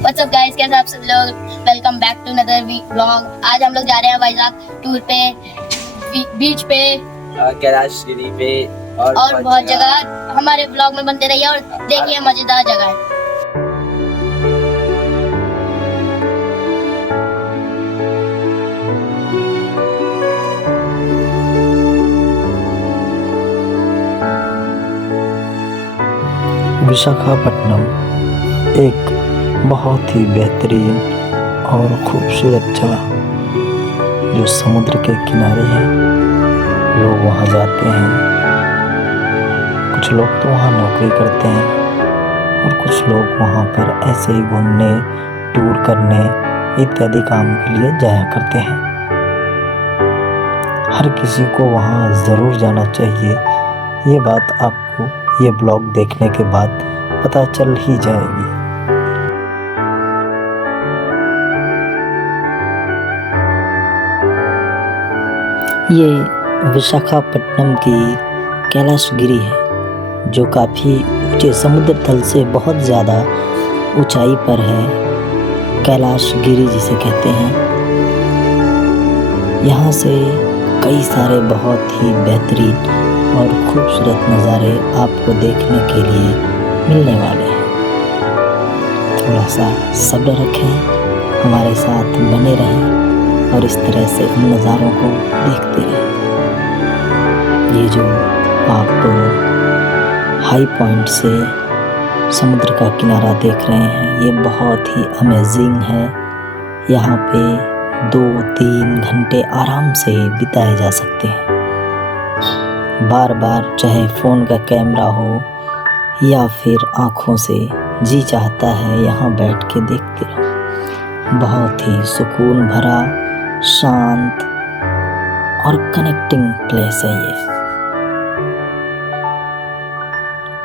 What's up guys, कैसे आप सब लोग। Welcome back to another vlog. आज हम लोग जा रहे हैं वाइजाग टूर पे, बीच पे, कैलाशगिरी पे और बहुत जगह। हमारे व्लॉग में बनते रहिए और देखिए मजेदार जगह है। विशाखापट्टनम एक बहुत ही बेहतरीन और खूबसूरत जगह जो समुद्र के किनारे है। लोग वहाँ जाते हैं। कुछ लोग तो वहाँ नौकरी करते हैं और कुछ लोग वहाँ पर ऐसे ही घूमने, टूर करने इत्यादि काम के लिए जाया करते हैं। हर किसी को वहाँ ज़रूर जाना चाहिए। ये बात आपको ये ब्लॉग देखने के बाद पता चल ही जाएगी। ये विशाखापट्टनम की कैलाशगिरी है जो काफ़ी ऊंचे समुद्र तल से बहुत ज़्यादा ऊंचाई पर है। कैलाशगिरी जिसे कहते हैं। यहाँ से कई सारे बहुत ही बेहतरीन और खूबसूरत नज़ारे आपको देखने के लिए मिलने वाले हैं। थोड़ा सा सब्र रखें, हमारे साथ बने रहें और इस तरह से इन नज़ारों को देखते रहें। ये जो आप हाई पॉइंट से समुद्र का किनारा देख रहे हैं, ये बहुत ही अमेजिंग है। यहाँ पे 2-3 घंटे आराम से बिताए जा सकते हैं। बार बार चाहे फ़ोन का कैमरा हो या फिर आँखों से जी चाहता है यहाँ बैठ के देखते रहो। बहुत ही सुकून भरा, शांत और कनेक्टिंग प्लेस है ये।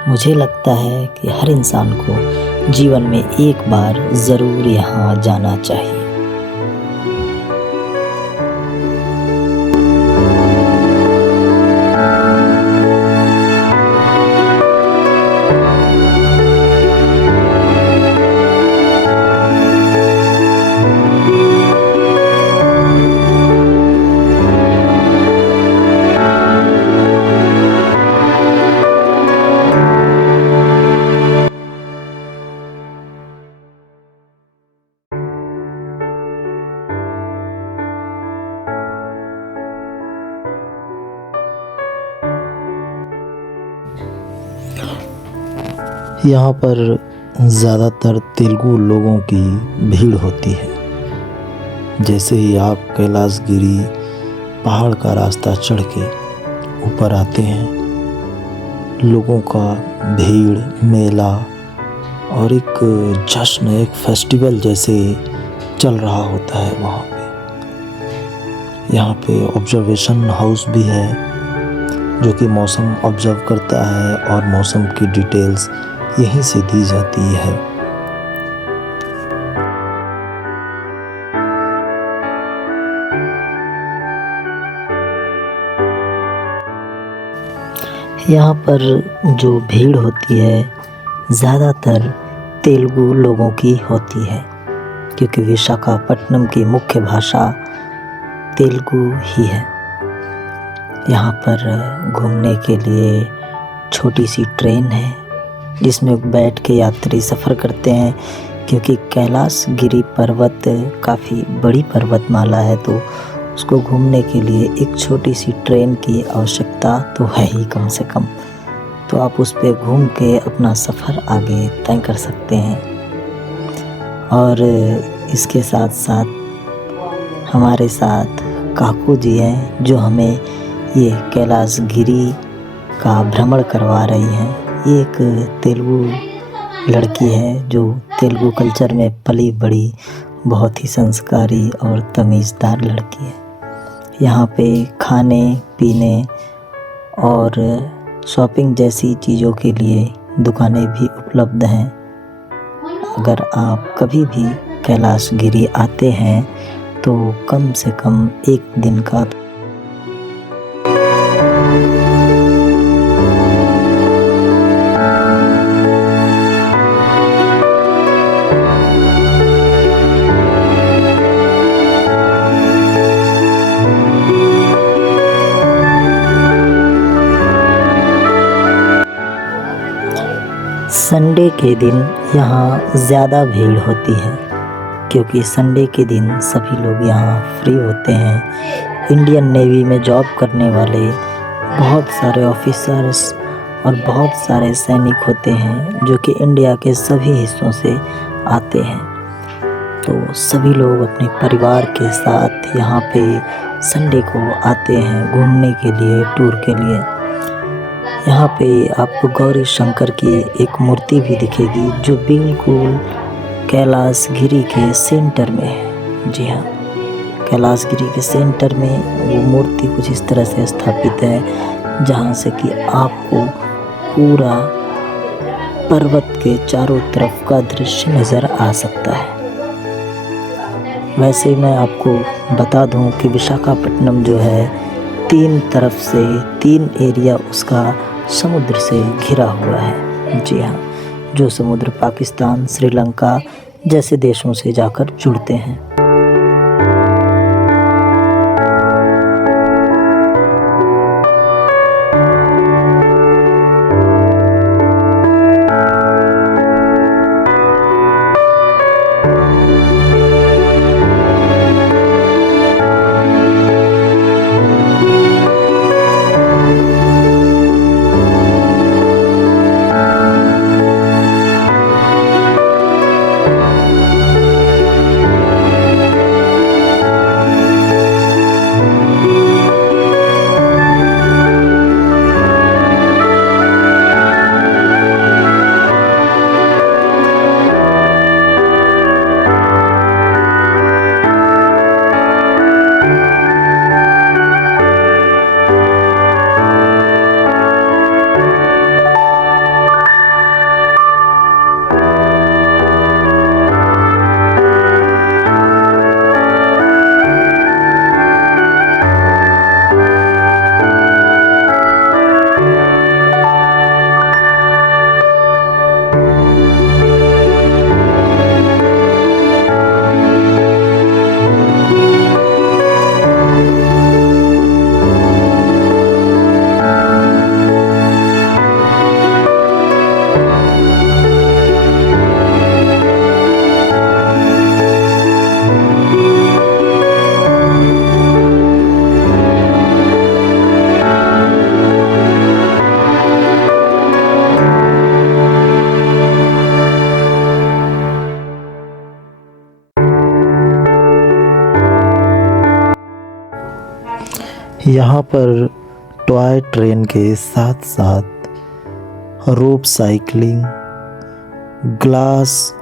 मुझे लगता है कि हर इंसान को जीवन में एक बार ज़रूर यहाँ जाना चाहिए। यहाँ पर ज़्यादातर तेलुगु लोगों की भीड़ होती है। जैसे ही आप कैलाशगिरी पहाड़ का रास्ता चढ़ के ऊपर आते हैं, लोगों का भीड़, मेला और एक जश्न, एक फेस्टिवल जैसे चल रहा होता है वहाँ पे। यहाँ पे ऑब्जर्वेशन हाउस भी है जो कि मौसम ऑब्जर्व करता है और मौसम की डिटेल्स यहीं से दी जाती है। यहाँ पर जो भीड़ होती है ज़्यादातर तेलुगु लोगों की होती है, क्योंकि विशाखापट्टनम की मुख्य भाषा तेलुगु ही है। यहाँ पर घूमने के लिए छोटी सी ट्रेन है जिसमें बैठ के यात्री सफ़र करते हैं, क्योंकि कैलाशगिरी पर्वत काफ़ी बड़ी पर्वतमाला है, तो उसको घूमने के लिए एक छोटी सी ट्रेन की आवश्यकता तो है ही कम से कम। तो आप उस पर घूम के अपना सफ़र आगे तय कर सकते हैं। और इसके साथ साथ हमारे साथ काकू जी हैं जो हमें ये कैलाशगिरी का भ्रमण करवा रही हैं। ये एक तेलुगु लड़की है जो तेलुगु कल्चर में पली बड़ी, बहुत ही संस्कारी और तमीज़दार लड़की है। यहाँ पे खाने पीने और शॉपिंग जैसी चीज़ों के लिए दुकानें भी उपलब्ध हैं। अगर आप कभी भी कैलाशगिरी आते हैं तो कम से कम एक दिन का संडे के दिन यहाँ ज़्यादा भीड़ होती है क्योंकि संडे के दिन सभी लोग यहाँ फ्री होते हैं। इंडियन नेवी में जॉब करने वाले बहुत सारे ऑफिसर्स और बहुत सारे सैनिक होते हैं जो कि इंडिया के सभी हिस्सों से आते हैं। तो सभी लोग अपने परिवार के साथ यहाँ पे संडे को आते हैं घूमने के लिए, टूर के लिए। यहाँ पे आपको गौरी शंकर की एक मूर्ति भी दिखेगी जो बिल्कुल कैलाश गिरी के सेंटर में है। जी हाँ, कैलाश गिरी के सेंटर में वो मूर्ति कुछ इस तरह से स्थापित है जहाँ से कि आपको पूरा पर्वत के चारों तरफ का दृश्य नज़र आ सकता है। वैसे मैं आपको बता दूं कि विशाखापट्टनम जो है 3 तरफ से 3 एरिया उसका समुद्र से घिरा हुआ है। जी हाँ, जो समुद्र पाकिस्तान, श्रीलंका जैसे देशों से जाकर जुड़ते हैं। यहाँ पर टॉय ट्रेन के साथ साथ रोप साइकिलिंग, ग्लास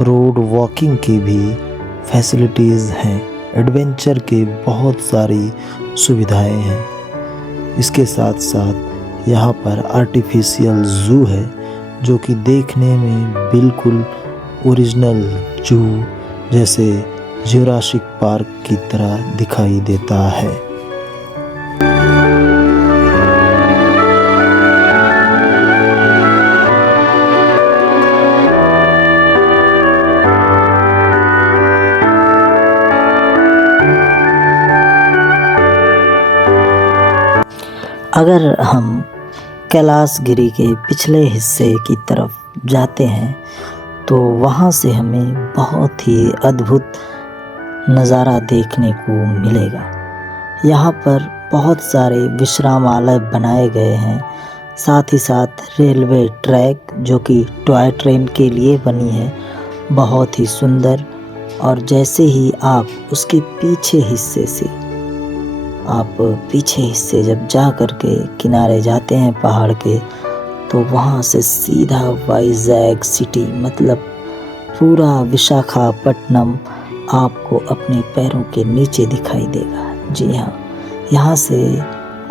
रोड वॉकिंग की भी फैसिलिटीज़ हैं। एडवेंचर के बहुत सारी सुविधाएं हैं। इसके साथ साथ यहाँ पर आर्टिफिशियल ज़ू है जो कि देखने में बिल्कुल ओरिजिनल जू जैसे जुरासिक पार्क की तरह दिखाई देता है। अगर हम कैलाश गिरी के पिछले हिस्से की तरफ जाते हैं तो वहाँ से हमें बहुत ही अद्भुत नज़ारा देखने को मिलेगा। यहाँ पर बहुत सारे विश्रामालय बनाए गए हैं, साथ ही साथ रेलवे ट्रैक जो कि टॉय ट्रेन के लिए बनी है, बहुत ही सुंदर। और जैसे ही आप उसके पीछे हिस्से जब जा कर के किनारे जाते हैं पहाड़ के, तो वहाँ से सीधा वाइजैग सिटी मतलब पूरा विशाखापट्टनम आपको अपने पैरों के नीचे दिखाई देगा। जी हाँ, यहाँ से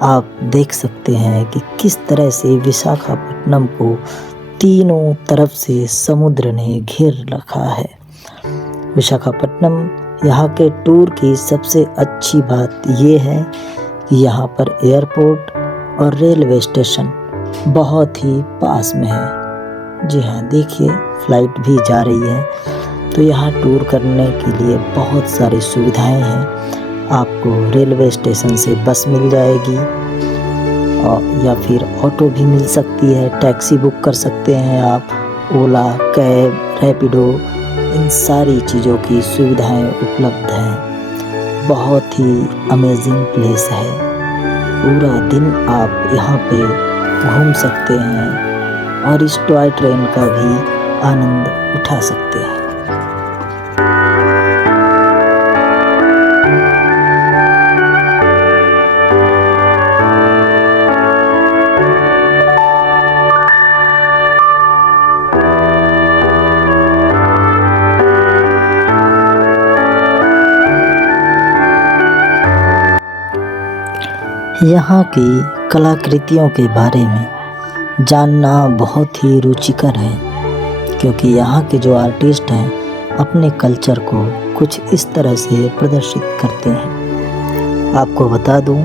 आप देख सकते हैं कि किस तरह से विशाखापट्टनम को तीनों तरफ से समुद्र ने घेर रखा है। विशाखापट्टनम यहाँ के टूर की सबसे अच्छी बात ये है कि यहाँ पर एयरपोर्ट और रेलवे स्टेशन बहुत ही पास में है। जी हाँ, देखिए फ्लाइट भी जा रही है। तो यहाँ टूर करने के लिए बहुत सारी सुविधाएं हैं। आपको रेलवे स्टेशन से बस मिल जाएगी या फिर ऑटो भी मिल सकती है, टैक्सी बुक कर सकते हैं आप, ओला, कैब, रैपिडो, इन सारी चीज़ों की सुविधाएं उपलब्ध हैं। बहुत ही अमेजिंग प्लेस है। पूरा दिन आप यहाँ पे घूम सकते हैं और इस टॉय ट्रेन का भी आनंद उठा सकते हैं। यहाँ की कलाकृतियों के बारे में जानना बहुत ही रुचिकर है, क्योंकि यहाँ के जो आर्टिस्ट हैं अपने कल्चर को कुछ इस तरह से प्रदर्शित करते हैं। आपको बता दूँ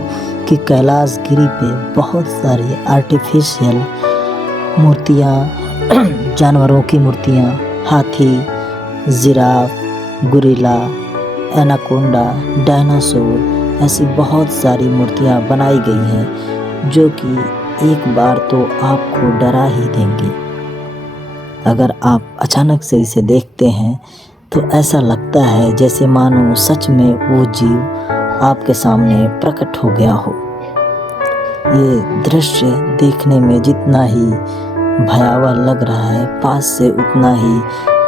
कि कैलाश गिरी पे बहुत सारी आर्टिफिशियल मूर्तियाँ, जानवरों की मूर्तियाँ, हाथी, जिराफ, गोरिल्ला, एनाकोंडा, डायनासोर, ऐसी बहुत सारी मूर्तियाँ बनाई गई हैं जो कि एक बार तो आपको डरा ही देंगी। अगर आप अचानक से इसे देखते हैं तो ऐसा लगता है जैसे मानो सच में वो जीव आपके सामने प्रकट हो गया हो। ये दृश्य देखने में जितना ही भयावह लग रहा है, पास से उतना ही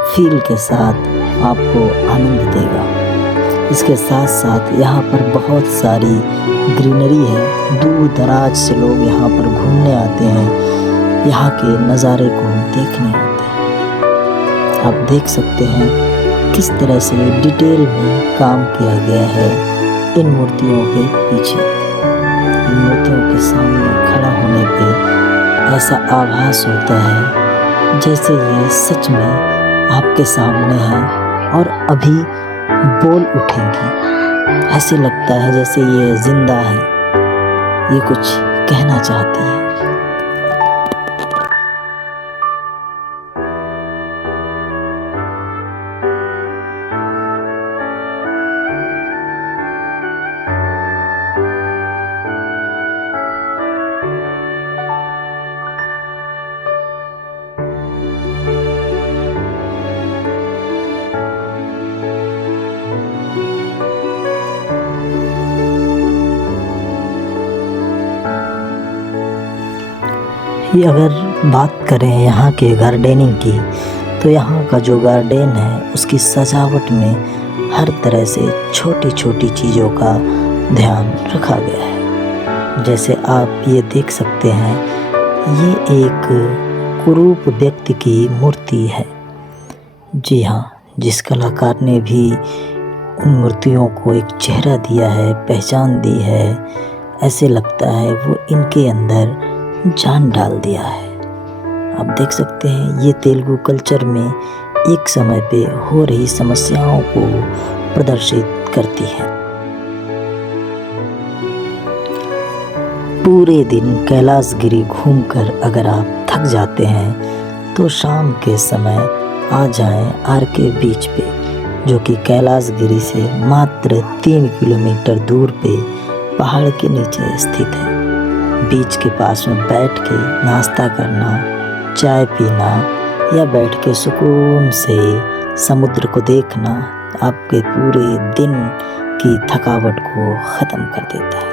फील के साथ आपको आनंद देगा। इसके साथ साथ यहाँ पर बहुत सारी ग्रीनरी है। दूर दराज से लोग यहाँ पर घूमने आते हैं, यहाँ के नज़ारे को देखने आते हैं। आप देख सकते हैं किस तरह से डिटेल में काम किया गया है इन मूर्तियों के पीछे। इन मूर्तियों के सामने खड़ा होने पे ऐसा आभास होता है जैसे ये सच में आपके सामने है और अभी बोल उठेंगी। ऐसे लगता है जैसे ये जिंदा है, ये कुछ कहना चाहती है। ये अगर बात करें यहाँ के गार्डनिंग की, तो यहाँ का जो गार्डन है उसकी सजावट में हर तरह से छोटी छोटी चीज़ों का ध्यान रखा गया है। जैसे आप ये देख सकते हैं, ये एक कुरूप व्यक्ति की मूर्ति है। जी हाँ, जिस कलाकार ने भी उन मूर्तियों को एक चेहरा दिया है, पहचान दी है, ऐसे लगता है वो इनके अंदर जान डाल दिया है। आप देख सकते हैं ये तेलुगु कल्चर में एक समय पे हो रही समस्याओं को प्रदर्शित करती है। पूरे दिन कैलाश गिरी घूमकर अगर आप थक जाते हैं तो शाम के समय आ जाएं आर.के. बीच पे, जो कि कैलाश गिरी से मात्र 3 किलोमीटर दूर पे पहाड़ के नीचे स्थित है। बीच के पास में बैठ के नाश्ता करना, चाय पीना या बैठ के सुकून से समुद्र को देखना आपके पूरे दिन की थकावट को ख़त्म कर देता है।